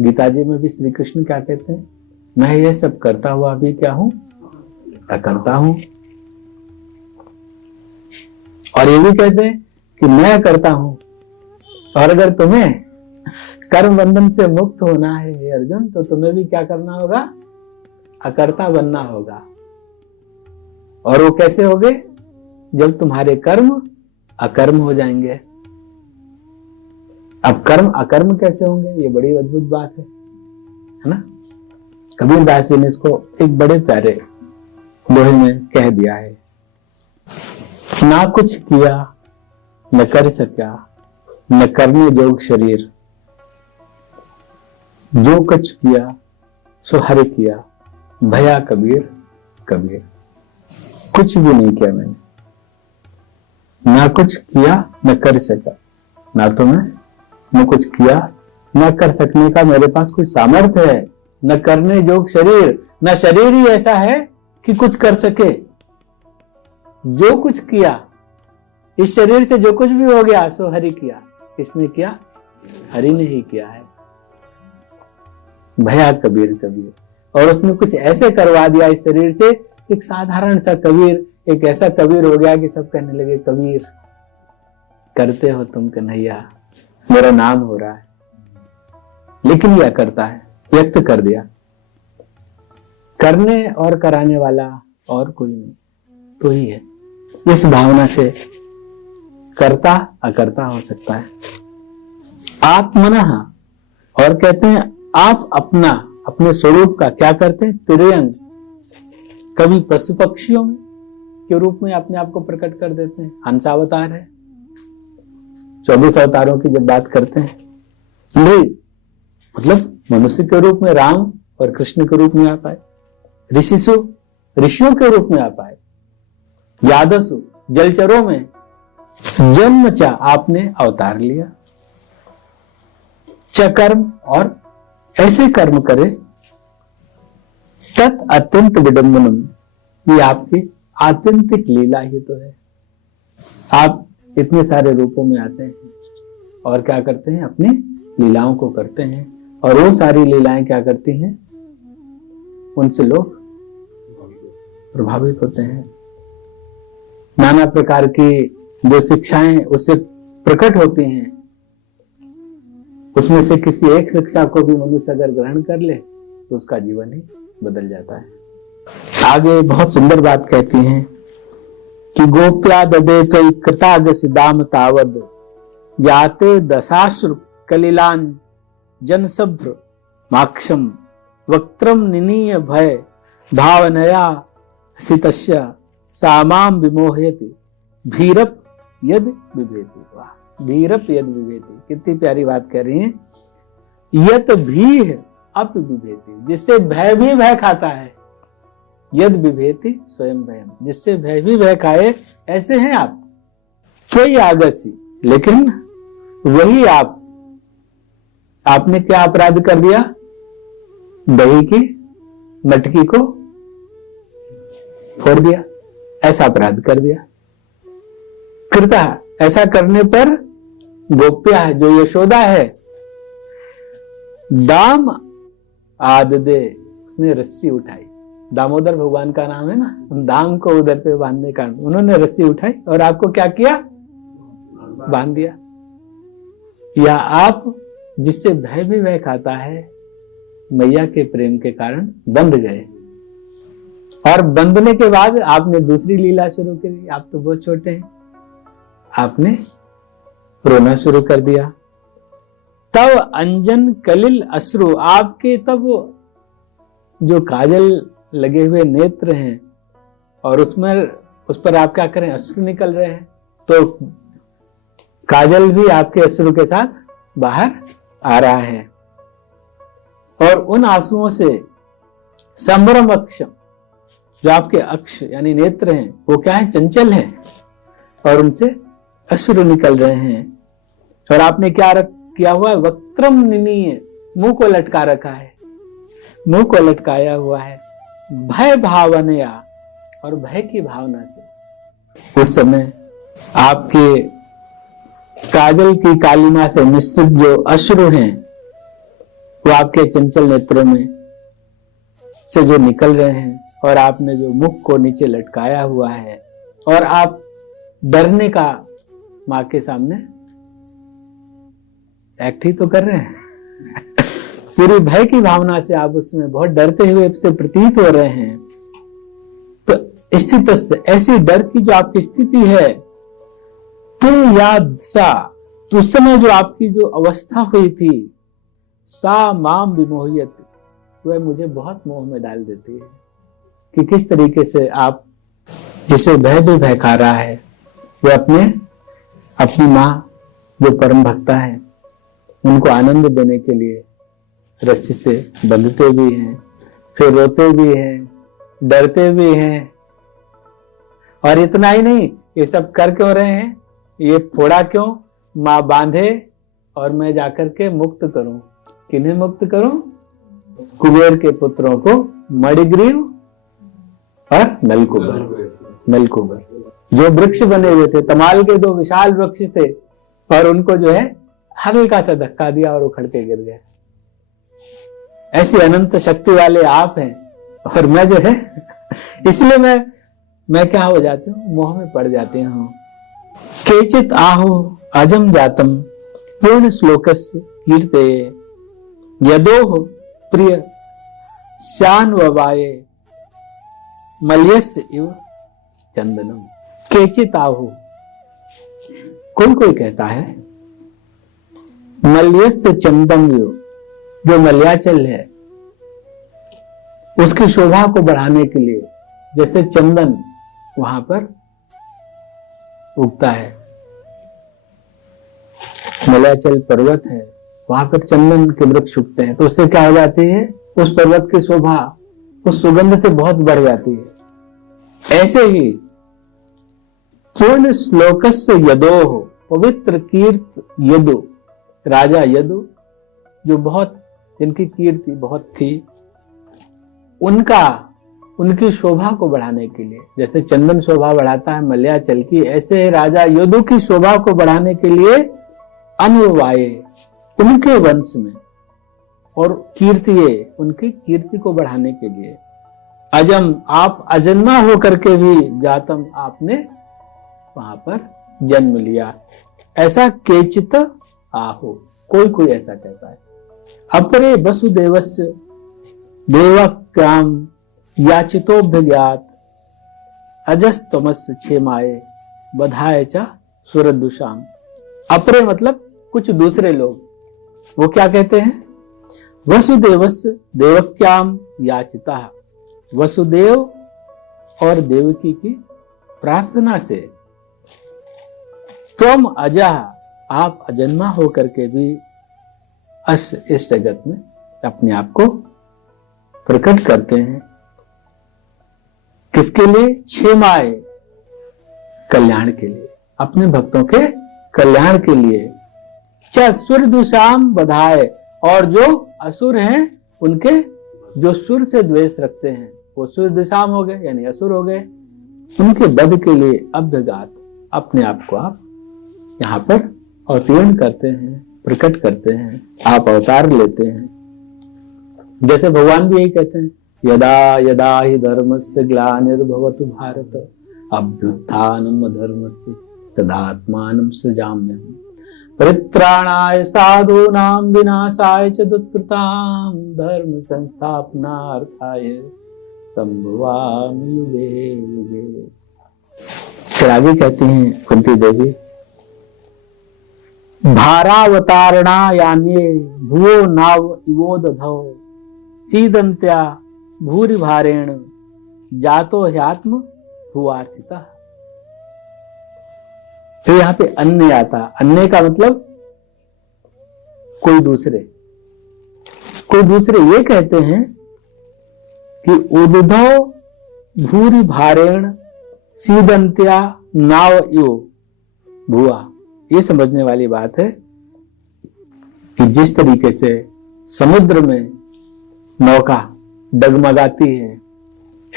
गीता जी में भी श्री कृष्ण क्या कहते हैं? मैं यह सब करता हुआ भी क्या हूं? अकर्ता हूं। और ये भी कहते हैं कि मैं अकर्ता हूं। और अगर तुम्हें कर्म बंधन से मुक्त होना है हे अर्जुन, तो तुम्हें भी क्या करना होगा? अकर्ता बनना होगा। और वो कैसे होगे? जब तुम्हारे कर्म अकर्म हो जाएंगे। अब कर्म अकर्म कैसे होंगे, ये बड़ी अद्भुत बात है ना। कबीर दास जी ने इसको एक बड़े प्यारे दोहे में कह दिया है, ना कुछ किया न कर सका, न करने जोग शरीर, जो कुछ किया सो हरि किया, भया कबीर कबीर। कुछ भी नहीं किया मैंने, ना कुछ किया न कर सका, ना तो मैं कुछ किया न कर सकने का मेरे पास कोई सामर्थ्य है, न करने जोग शरीर, न शरीर ही ऐसा है कि कुछ कर सके। जो कुछ किया, इस शरीर से जो कुछ भी हो गया सो हरि किया। किसने किया? हरि ने ही किया है। भया कबीर कबीर, और उसने कुछ ऐसे करवा दिया इस शरीर से, एक साधारण सा कबीर एक ऐसा कबीर हो गया कि सब कहने लगे, कबीर करते हो तुम कन्हैया, मेरा नाम हो रहा है। लेकिन यह करता है, व्यक्त कर दिया। करने और कराने वाला और कोई नहीं, तो ही है। इस भावना से कर्ता अकर्ता हो सकता है। आत्मनः, और कहते हैं आप अपना अपने स्वरूप का क्या करते हैं? तिर्यंग, कभी पशु पक्षियों में के रूप में अपने आप को प्रकट कर देते हैं। हंसावतार है, 24 अवतारों की जब बात करते हैं। नृ मतलब मनुष्य के रूप में राम और कृष्ण के रूप में आप आए। ऋषिसु, ऋषियों के रूप में आप आए। यादसु, जलचरों में जन्म चा आपने अवतार लिया। चकर्म, और ऐसे कर्म करे, तत् अत्यंत विडंबनम, ये आपकी आत्यंतिक लीला ही तो है। आप इतने सारे रूपों में आते हैं और क्या करते हैं? अपनी लीलाओं को करते हैं, और वो सारी लीलाएं क्या करती हैं? उनसे लोग प्रभावित होते हैं। नाना प्रकार की जो शिक्षाएं उससे प्रकट होती हैं, उसमें से किसी एक शिक्षा को भी मनुष्य अगर ग्रहण कर ले तो उसका जीवन ही बदल जाता है। आगे बहुत सुंदर बात कहती हैं कि गोप्या ददे तो कृताग सिदाम तावद, याते दशाश्रु कलिलान जनसभ्र माक्षम, वक्त्रम निनीय भय भावनया सितस्य, सामाम विमोहयति भीरप यद विभेति। वाह, भीरप यद विभेति, कितनी प्यारी बात कह रही हैं। यत भी अप विभेति, जिससे भय भी भय खाता है। यद विभेति स्वयं भयम, जिससे भय भी भय खाए, ऐसे हैं आप। कोई आगसी, लेकिन वही आपने क्या अपराध कर दिया? दही की मटकी को फोड़ दिया, ऐसा अपराध कर दिया। कृता, ऐसा करने पर गोप्या है, जो यशोदा है, दाम आददे, उसने रस्सी उठाई। दामोदर भगवान का नाम है ना, दाम को उधर पे बांधने का, उन्होंने रस्सी उठाई और आपको क्या किया? बांध दिया। या आप जिससे भय भी भय खाता है, मैया के प्रेम के कारण बंध गए, और बंधने के बाद आपने दूसरी लीला शुरू करी। आप तो बहुत छोटे हैं, आपने रोना शुरू कर दिया। तब अंजन कलिल अश्रु, आपके तब जो काजल लगे हुए नेत्र हैं और उस पर आप क्या करें? अश्रु निकल रहे हैं, तो काजल भी आपके अश्रु के साथ बाहर आ रहा है। और उन आंसुओं से संभ्रम अक्षम, जो आपके अक्ष यानी नेत्र हैं, वो क्या है? चंचल हैं, और उनसे अश्रु निकल रहे हैं। और आपने क्या किया हुआ है? वक्त्रम निनीय, मुंह को लटका रखा है, मुंह को लटकाया हुआ है। भय भावनया, और भय की भावना से। उस समय आपके काजल की कालिमा से मिश्रित जो अश्रु हैं, वो आपके चंचल नेत्रों में से जो निकल रहे हैं, और आपने जो मुख को नीचे लटकाया हुआ है, और आप डरने का मां के सामने एक्ट ही तो कर रहे हैं। पूरी भय की भावना से आप उसमें बहुत डरते हुए से प्रतीत हो रहे हैं। तो स्थित, ऐसी डर की जो आपकी स्थिति है, ते याद सा, तो उस समय जो आपकी जो अवस्था हुई थी, सा माम विमोहियत, वह मुझे बहुत मोह में डाल देती है कि किस तरीके से आप, जिसे भय भी भय खा रहा है, वो अपनी माँ जो परम भक्ता है उनको आनंद देने के लिए रस्सी से बंधते भी हैं, फिर रोते भी हैं, डरते भी हैं। और इतना ही नहीं, ये सब कर क्यों रहे हैं, ये फोड़ा क्यों, माँ बांधे और मैं जाकर के मुक्त करूं। किन्हें मुक्त करूं? कुबेर के पुत्रों को, मणिग्रीव और नलकुबर जो वृक्ष बने हुए थे, तमाल के 2 विशाल वृक्ष थे, और उनको जो है हल्का सा धक्का दिया और उखड़ के गिर गए। ऐसी अनंत शक्ति वाले आप हैं, और मैं जो है इसलिए मैं क्या हो जाती हूँ, मोह में पड़ जाते हूँ। केचित आहो अजम जातम पूर्ण श्लोकस्य कीर्ते यदोह प्रिय श्यान ववाये मल्यस्य इव चंदनम। केचित आहो, कोई कहता है मल्यस्य चंदम, जो मलयाचल है उसकी शोभा को बढ़ाने के लिए, जैसे चंदन वहां पर उगता है, मलयाचल पर्वत है, वहां पर चंदन के वृक्ष उगते हैं, तो उससे क्या हो जाती है, उस पर्वत की शोभा उस सुगंध से बहुत बढ़ जाती है। ऐसे ही पूर्ण श्लोकस्य यदोह, पवित्र कीर्त यदु, राजा यदु जो जिनकी कीर्ति बहुत थी, उनकी शोभा को बढ़ाने के लिए, जैसे चंदन शोभा बढ़ाता है मलयाचल की, ऐसे राजा यदु की शोभा को बढ़ाने के लिए अन्ववाये, उनके वंश में, और उनकी कीर्ति को बढ़ाने के लिए, अजम, आप अजन्मा होकर के भी, जातम, आपने वहां पर जन्म लिया। ऐसा केचित आहो, कोई ऐसा कहता है। अपरे वसुदेवस्य देवक्याम याचितोभ्यज्ञात अजस्तमस्य क्षेमाये बधाय च सुरदुषाम। अपरे मतलब कुछ दूसरे लोग, वो क्या कहते हैं, वसुदेवस्य देवक्याम याचिता, वसुदेव और देवकी की प्रार्थना से, तुम अजा, आप अजन्मा होकर के भी इस जगत में अपने आप को प्रकट करते हैं। किसके लिए? क्षेमाए, कल्याण के लिए, अपने भक्तों के कल्याण के लिए। सुरदुषाम बधाए, और जो असुर हैं उनके, जो सुर से द्वेष रखते हैं वो सुरदुषाम हो गए, यानी असुर हो गए, उनके वध के लिए अभ्यगात, अपने आप को आप यहाँ पर अवतीर्ण करते हैं, प्रकट करते हैं, आप अवतार लेते हैं। जैसे भगवान भी यही कहते हैं, यदा यदा हि धर्मस्य ग्लानिर्भवतु भारत अभ्युत्थानम् अधर्मस्य तदात्मानं सृजाम्यहम् परित्राणाय साधूनां विनाशाय च दुष्कृतां धर्म संस्थापनार्थाय संभवामि युगे युगे। फिर आगे कहती हैं कुंती देवी, भारावतारणा यान्ये भुवो नाव इवो दधौ सीदंत्या भूरि भारेण जातो ह्यात्म भुवार्थिता। फिर यहां पे अन्य आता, अन्य का मतलब कोई दूसरे ये कहते हैं कि उदधौ भूरि भारेण सीदंत्या नाव इव भुआ। ये समझने वाली बात है कि जिस तरीके से समुद्र में नौका डगमगाती है,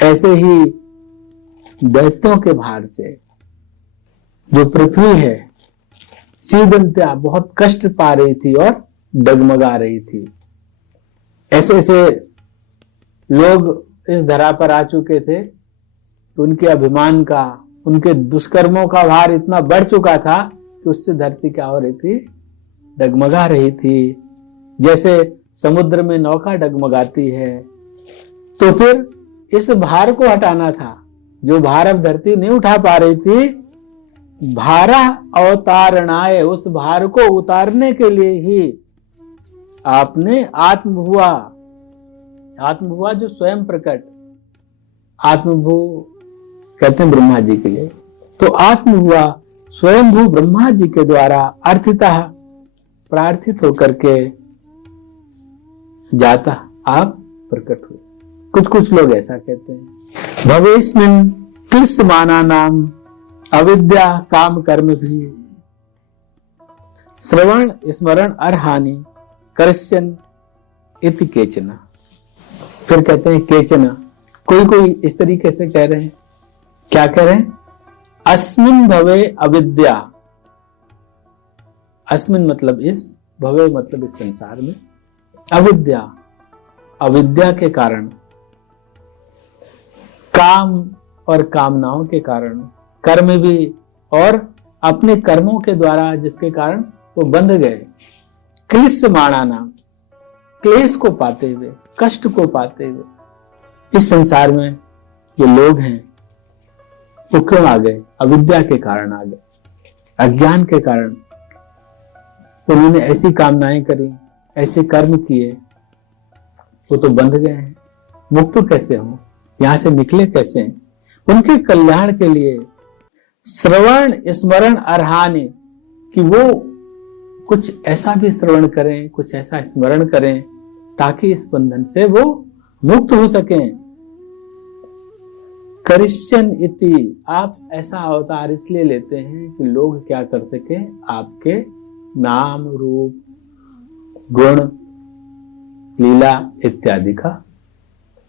ऐसे ही दैत्यों के भार से जो पृथ्वी है सीदंत्या बहुत कष्ट पा रही थी और डगमगा रही थी। ऐसे ऐसे लोग इस धरा पर आ चुके थे, उनके अभिमान का, उनके दुष्कर्मों का भार इतना बढ़ चुका था कि उससे धरती क्या हो रही थी, डगमगा रही थी। जैसे समुद्र में नौका डगमगाती है, तो फिर इस भार को हटाना था, जो भार अब धरती नहीं उठा पा रही थी, भारा अवतारणाय, उस भार को उतारने के लिए ही आपने आत्मभुआ, आत्मभुआ जो स्वयं प्रकट, आत्मभू कहते हैं ब्रह्मा जी के लिए, तो आत्मभुआ स्वयंभू ब्रह्मा जी के द्वारा अर्थितः प्रार्थित होकर के जाता आप प्रकट हुए। कुछ कुछ लोग ऐसा कहते हैं, भवेस्मिन् क्लिश्यमाना नाम अविद्या काम कर्म भी श्रवण स्मरण अर्हानि करिष्यन् इति केचन। फिर कहते हैं केचन, कोई कोई इस तरीके से कह रहे हैं, क्या कह रहे हैं, अस्मिन् भवे अविद्या, अस्मिन् मतलब इस, भवे मतलब इस संसार में, अविद्या, अविद्या के कारण, काम और कामनाओं के कारण, कर्म भी, और अपने कर्मों के द्वारा जिसके कारण वो बंध गए, क्लिश्यमाना नाम, क्लेश को पाते हुए, कष्ट को पाते हुए इस संसार में ये लोग हैं, वो क्यों आ गए, अविद्या के कारण आ गए, अज्ञान के कारण उन्होंने ऐसी कामनाएं करी, ऐसे कर्म किए, वो तो बंध गए हैं, मुक्त कैसे हो, यहां से निकले कैसे हैं? उनके कल्याण के लिए श्रवण स्मरण अर्हानि, कि वो कुछ ऐसा भी श्रवण करें, कुछ ऐसा स्मरण करें ताकि इस बंधन से वो मुक्त हो सकें। करिष्यन इति, आप ऐसा अवतार इसलिए लेते हैं कि लोग क्या कर सके, आपके नाम रूप गुण लीला इत्यादि का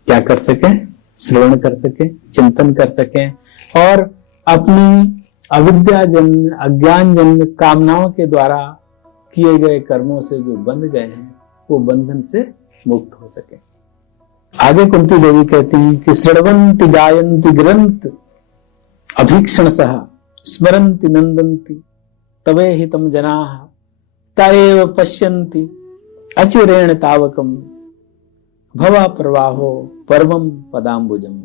क्या कर सके, श्रवण कर सके, चिंतन कर सके, और अपनी अविद्याजन्य अज्ञानजन्य कामनाओं के द्वारा किए गए कर्मों से जो बंध गए हैं वो बंधन से मुक्त हो सके। आगे कुंती देवी कहती हैं कि श्रवन्ति गायन्ति ग्रंथ अभीक्षण सह स्मरन्ति नंदन्ति तवे हितम जनाः ताएव पश्यन्ति अचिरेण तावकम भवा प्रवाहो परमम पदाम्बुजम।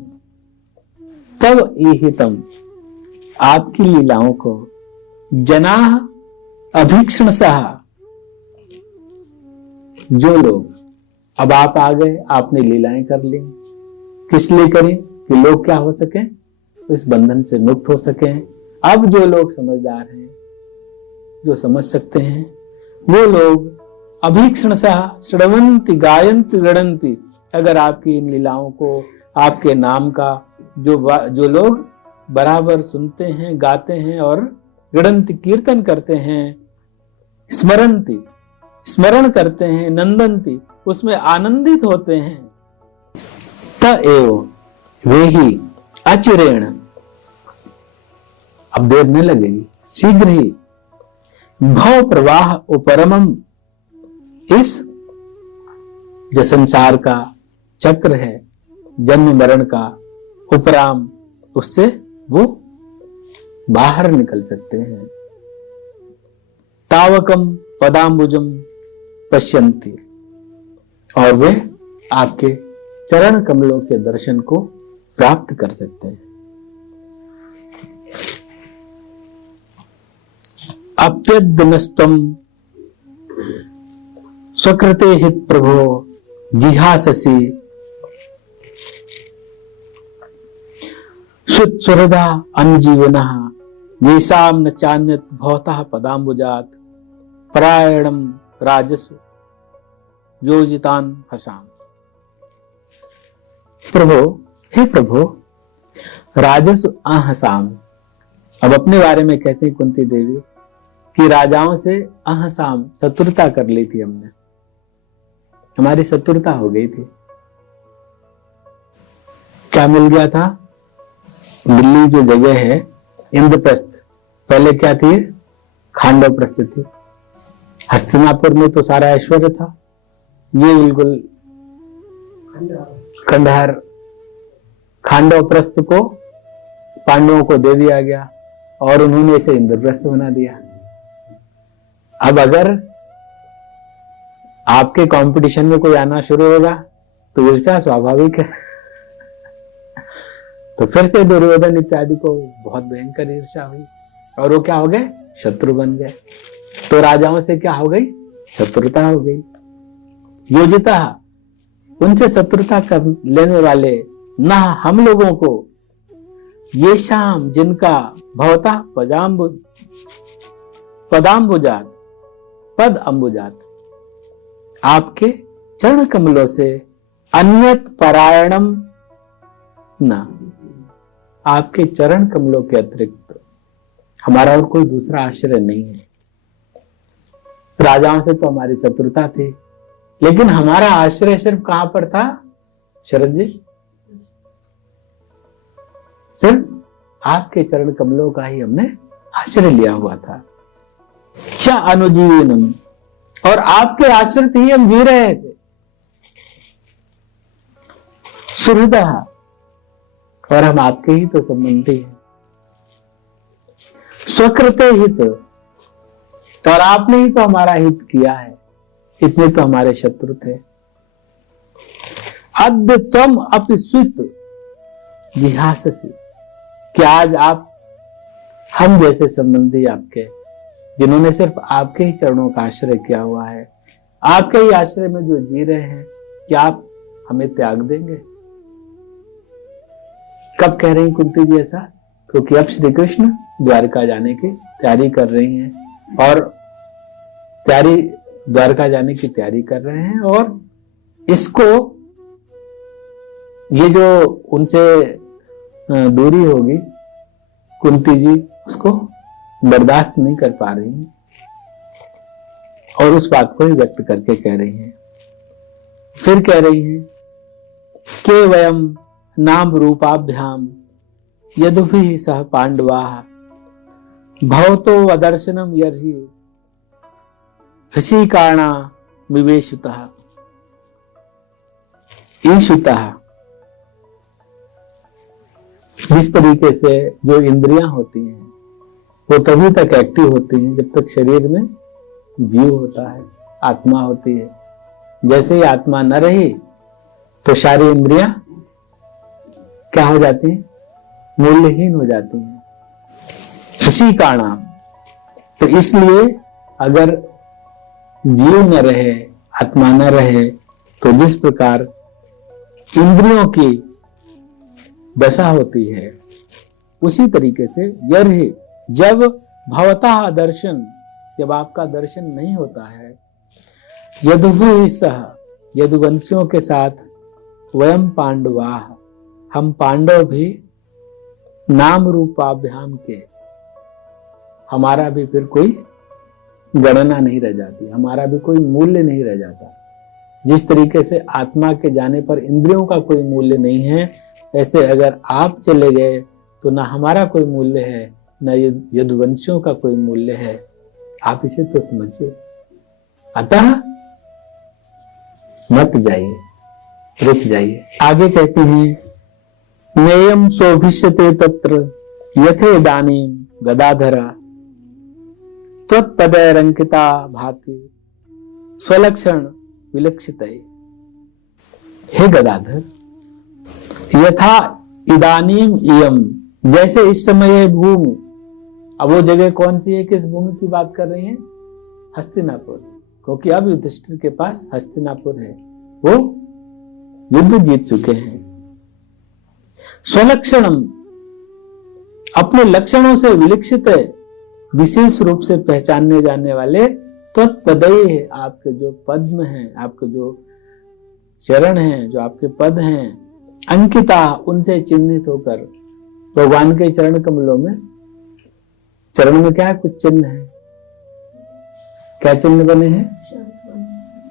तब ईहितम, आपकी लीलाओं को जनाः अभीक्षण सह, जो लोग, अब आप आ गए, आपने लीलाएं कर ली, किस लिए करी, कि लोग क्या हो सके, इस बंधन से मुक्त हो सके। अब जो लोग समझदार हैं, जो समझ सकते हैं, वो लोग अभीक्षण सह श्रवन्ति गायन्ति गणन्ति, अगर आपकी इन लीलाओं को, आपके नाम का जो लोग बराबर सुनते हैं, गाते हैं और गणन्ति कीर्तन करते हैं, स्मरन्ति स्मरण करते हैं, नंदन्ति उसमें आनंदित होते हैं, तएव वे ही अचिरेण, अब देर न लगेगी, शीघ्र ही भव प्रवाह उपरमम, इस जो संसार का चक्र है, जन्म मरण का उपराम, उससे वो बाहर निकल सकते हैं। तावकम पदाम्बुजम पश्यन्ति, और वे आपके चरण कमलों के दर्शन को प्राप्त कर सकते हैं। अप्यद्नस्तम स्वकृते हि प्रभो जिहाससि सुहृदा अनुजीवनः येषां न चान्यत् भवतः पदाम्बुजात् परायणम राजसु योजितान हसाम। प्रभो, हे प्रभो, राजसु अहसाम, अब अपने बारे में कहते हैं कुंती देवी कि राजाओं से अहसाम, शत्रुता कर ली थी हमने, हमारी शत्रुता हो गई थी। क्या मिल गया था? दिल्ली जो जगह है इंद्रप्रस्थ, पहले क्या थी? खांडवप्रस्थ थी। हस्तिनापुर में तो सारा ऐश्वर्य था, ये बिल्कुल खंडहर, खांडवप्रस्थ को पांडवों को दे दिया गया और उन्होंने इसे इंद्रप्रस्थ बना दिया। अब अगर आपके कंपटीशन में कोई आना शुरू होगा तो ईर्ष्या स्वाभाविक है। तो फिर से दुर्योधन इत्यादि को बहुत भयंकर ईर्ष्या हुई, और वो क्या हो गए, शत्रु बन गए। तो राजाओं से क्या हो गई, शत्रुता हो गई। योजिता, उनसे शत्रुता कर लेने वाले ना हम लोगों को, ये शाम जिनका भवता पदाम्बुजात पद अंबुजात, आपके चरण कमलों से अन्यत परायणम ना, आपके चरण कमलों के अतिरिक्त हमारा और कोई दूसरा आश्रय नहीं है। राजाओं से तो हमारी शत्रुता थी, लेकिन हमारा आश्रय सिर्फ कहां पर था शरद जी, सिर्फ आपके चरण कमलों का ही हमने आश्रय लिया हुआ था। च अनुजीवनम, और आपके आश्रित ही हम जी रहे थे। सुहृदा, और हम आपके ही तो संबंधी हैं। स्वकृत हित, और आपने ही तो हमारा हित किया है, इतने तो हमारे शत्रु थे। अद्य त्वम अपस्वित जिहाससि, क्या आज आप हम जैसे संबंधी आपके, जिन्होंने सिर्फ आपके ही चरणों का आश्रय किया हुआ है, आपके ही आश्रय में जो जी रहे हैं, क्या आप हमें त्याग देंगे? कब कह रही कुंती जी ऐसा? क्योंकि अब श्री कृष्ण द्वारका जाने की तैयारी कर रही हैं, और द्वारका जाने की तैयारी कर रहे हैं, और इसको, ये जो उनसे दूरी होगी कुंती जी, उसको बर्दाश्त नहीं कर पा रही हैं, और उस बात को ही व्यक्त करके कह रही हैं। फिर कह रही हैं के वयम नाम रूपाभ्याम यदुभिः सह पांडवाः भवतो अदर्शनम यर्हि हृषिकाणा विवेशुतः ईशुतः। जिस तरीके से जो इंद्रियां होती हैं वो तभी तक एक्टिव होती हैं जब तक शरीर में जीव होता है, आत्मा होती है। जैसे ही आत्मा न रही तो सारी इंद्रियां क्या हो जाती हैं, मूल्यहीन हो जाती हैं, इसी का नाम। तो इसलिए अगर जीव न रहे, आत्मा न रहे, तो जिस प्रकार इंद्रियों की दशा होती है, उसी तरीके से यर्हि, जब भवतः दर्शन, जब आपका दर्शन नहीं होता है, यदुभिः सह, यदुवंशियों के साथ, वयम पांडवाः, हम पांडव भी नाम रूपाभ्याम के, हमारा भी फिर कोई गणना नहीं रह जाती, हमारा भी कोई मूल्य नहीं रह जाता। जिस तरीके से आत्मा के जाने पर इंद्रियों का कोई मूल्य नहीं है, ऐसे अगर आप चले गए तो ना हमारा कोई मूल्य है, न यदुवंशियों का कोई मूल्य है। आप इसे तो समझिए। अतः मत जाइए, रुक जाइए। आगे कहते हैं नेयम शोभिष्यते तत्र यथे दानीम गदाधरा त्वत्पदैरंकिता भाति स्वलक्षण विलक्षित। हे गदाधर, यथा इदानीम इयम, जैसे इस समय यह भूमि, अब वो जगह कौन सी है, किस भूमि की बात कर रही हैं? हस्तिनापुर, क्योंकि अब युधिष्ठिर के पास हस्तिनापुर है, वो युद्ध जीत चुके हैं। स्वलक्षणम, अपने लक्षणों से विलक्षित है, विशेष रूप से पहचानने जाने वाले, त्वत्पदये है, आपके जो पद्म हैं, आपके जो चरण हैं, जो आपके पद हैं, अंकिता, उनसे चिन्हित होकर, भगवान के चरण कमलों में, चरण में क्या है, कुछ चिन्ह है। क्या चिन्ह बने हैं?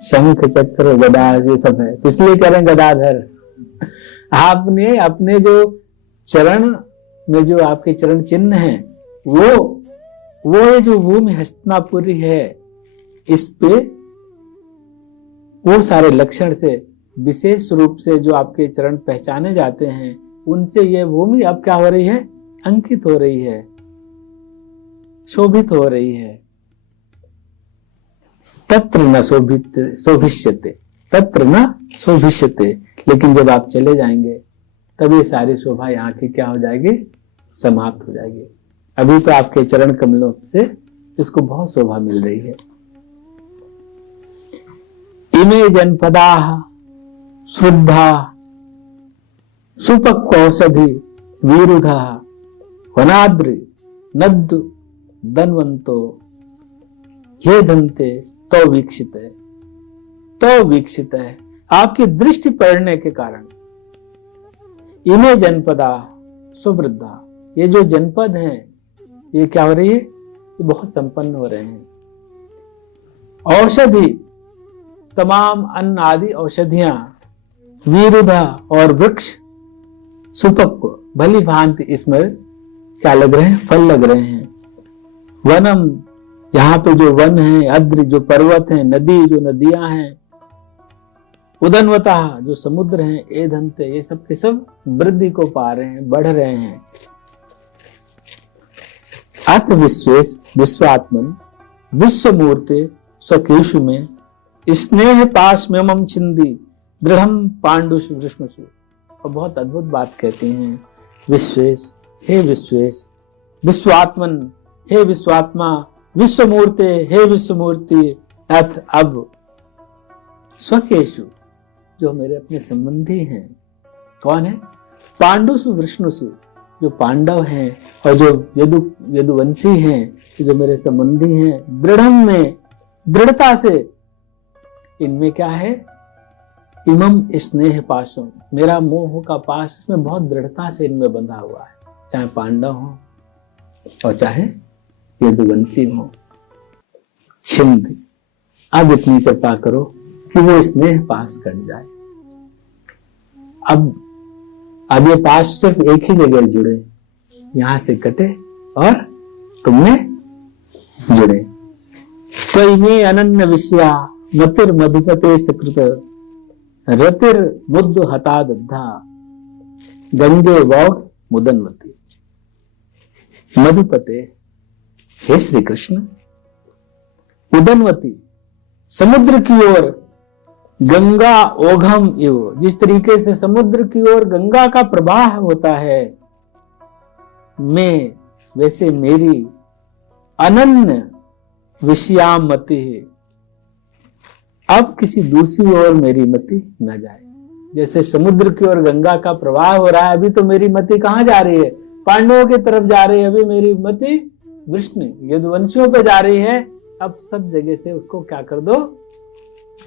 शंख चक्र गदा, ये सब है, तो इसलिए कह रहे हैं गदाधर। आपने अपने जो चरण में जो आपके चरण चिन्ह हैं, वो ये जो भूमि हस्तिनापुरी है, इस पे वो सारे लक्षण से विशेष रूप से जो आपके चरण पहचाने जाते हैं, उनसे ये भूमि अब क्या हो रही है, अंकित हो रही है, शोभित हो रही है। तत्र न शोभिष्यते, तत्र न शोभिष्यते, लेकिन जब आप चले जाएंगे तब ये सारी शोभा यहाँ की क्या हो जाएगी, समाप्त हो जाएगी। अभी तो आपके चरण कमलों से इसको बहुत शोभा मिल रही है। इमे जनपदा शुद्धा सुपक्वौषधि वीरुधा वनाद्रि नद्दु धनवंतो ये धनते तो वीक्षित है आपकी दृष्टि पड़ने के कारण। इमे जनपदा सुवृद्धा, ये जो जनपद हैं ये क्या हो रही है, ये बहुत संपन्न हो रहे हैं। औषधि, तमाम अन्न आदि औषधियां, वीरुधा और वृक्ष, सुपक्व भली भांति इसमें क्या लग रहे हैं, फल लग रहे हैं। वनम, यहाँ पे जो वन है, अद्र जो पर्वत है, नदी जो नदियां हैं, उदनवता जो समुद्र हैं, ए धनते ये सब के सब वृद्धि को पा रहे हैं, बढ़ रहे हैं। अत विश्वेश विश्वात्मन विश्वमूर्ते स्वकेशु में स्नेह पाश में छिंदी दृढ़ पांडुष विष्णुषु। और बहुत अद्भुत बात कहती हैं, विश्वेश, हे विश्वेश, विश्वात्मन, हे विश्वात्मा, विश्वमूर्ते, हे विश्वमूर्ति, अथ अब स्वकेशु जो मेरे अपने संबंधी हैं। कौन है? पांडुसु विष्णुसु, जो पांडव हैं और जो यदुवंशी हैं, जो मेरे संबंधी हैं। दृढ़ में, दृढ़ता से, इनमें क्या है, इमम स्नेह पाशम, मेरा मोह का पास इसमें बहुत दृढ़ता से इनमें बंधा हुआ है, चाहे पांडव हो और चाहे यदुवंशी हो। छिंद, अब इतनी कृपा करो कि वो स्नेह पास कट जाए। अब ये पास सिर्फ एक ही जगह जुड़े, यहां से कटे और तुमने जुड़े। तो इमे अनन्य विषया मतिर मधुपते सकृत रतिर मुद्दु हता दद्धा गंगे वौग मुदनवती। मधुपते, हे श्री कृष्ण, उदनवती समुद्र की ओर, गंगा ओघम इव, जिस तरीके से समुद्र की ओर गंगा का प्रवाह होता है, मैं वैसे मेरी अनन्य विषयाम मति है, अब किसी दूसरी ओर मेरी मति न जाए। जैसे समुद्र की ओर गंगा का प्रवाह हो रहा है, अभी तो मेरी मति कहां जा रही है, पांडवों की तरफ जा रही है, अभी मेरी मति विष्णु यदुवंशियों पे जा रही है। अब सब जगह से उसको क्या कर दो,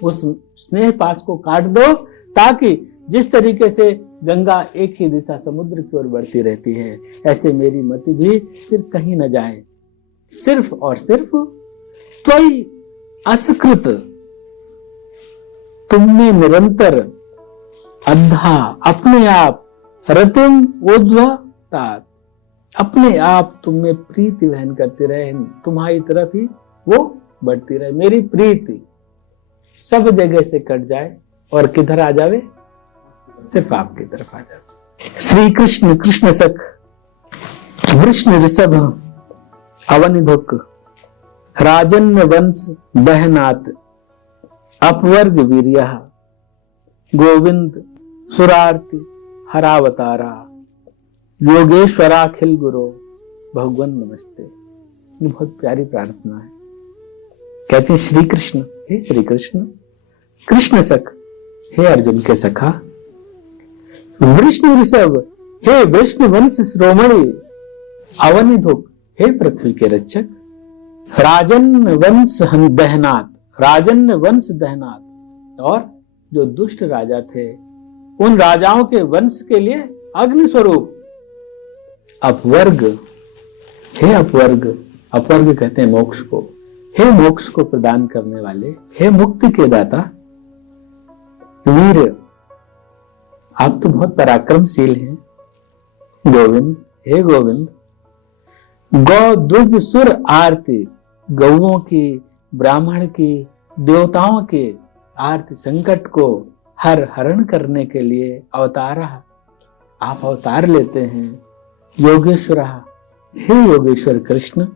उस स्नेह पास को काट दो, ताकि जिस तरीके से गंगा एक ही दिशा समुद्र की ओर बढ़ती रहती है, ऐसे मेरी मति भी फिर कहीं न जाए। सिर्फ और सिर्फ त्वयि असकृत, तुमने निरंतर अद्धा अपने आप, रतिम उद्वतात, अपने आप तुम में प्रीति वहन करते रहे, तुम्हारी तरफ ही वो बढ़ती रहे। मेरी प्रीति सब जगह से कट जाए और किधर आ जावे, सिर्फ आपकी तरफ आ जावे। श्री कृष्ण कृष्ण सख वृष्ण ऋषभ अवनिधुक राजन्य वंश बहनात अपवर्ग वीर्य गोविंद सुरार्ति हरावतारा योगेश्वराखिल गुरु भगवान नमस्ते। ये बहुत प्यारी प्रार्थना है। कहते हैं श्री कृष्ण, हे श्री कृष्ण, कृष्ण सख, हे अर्जुन के सखा, वृष्ण ऋषभ, हे वृष्ण वंश श्रोमणी, अवनिधुक, हे पृथ्वी के रक्षक, राजन वंश दहनात, राजन्य वंश दहनात, और जो दुष्ट राजा थे उन राजाओं के वंश के लिए अग्नि स्वरूप, अपवर्ग, हे अपवर्ग, अपवर्ग कहते हैं मोक्ष को, हे मोक्ष को प्रदान करने वाले, हे मुक्ति के दाता, वीर, आप तो बहुत पराक्रमशील हैं। गोविंद, हे गोविंद, गौ द्विज सुर आरती, गौओं की, ब्राह्मण की, देवताओं के आरती संकट को हरण करने के लिए अवतारा, आप अवतार लेते हैं। योगेश्वर, हे योगेश्वर कृष्ण,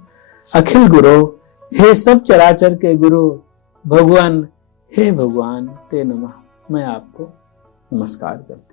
अखिल गुरु, हे सब चराचर के गुरु भगवान, हे भगवान ते नमः, मैं आपको नमस्कार करती हूं।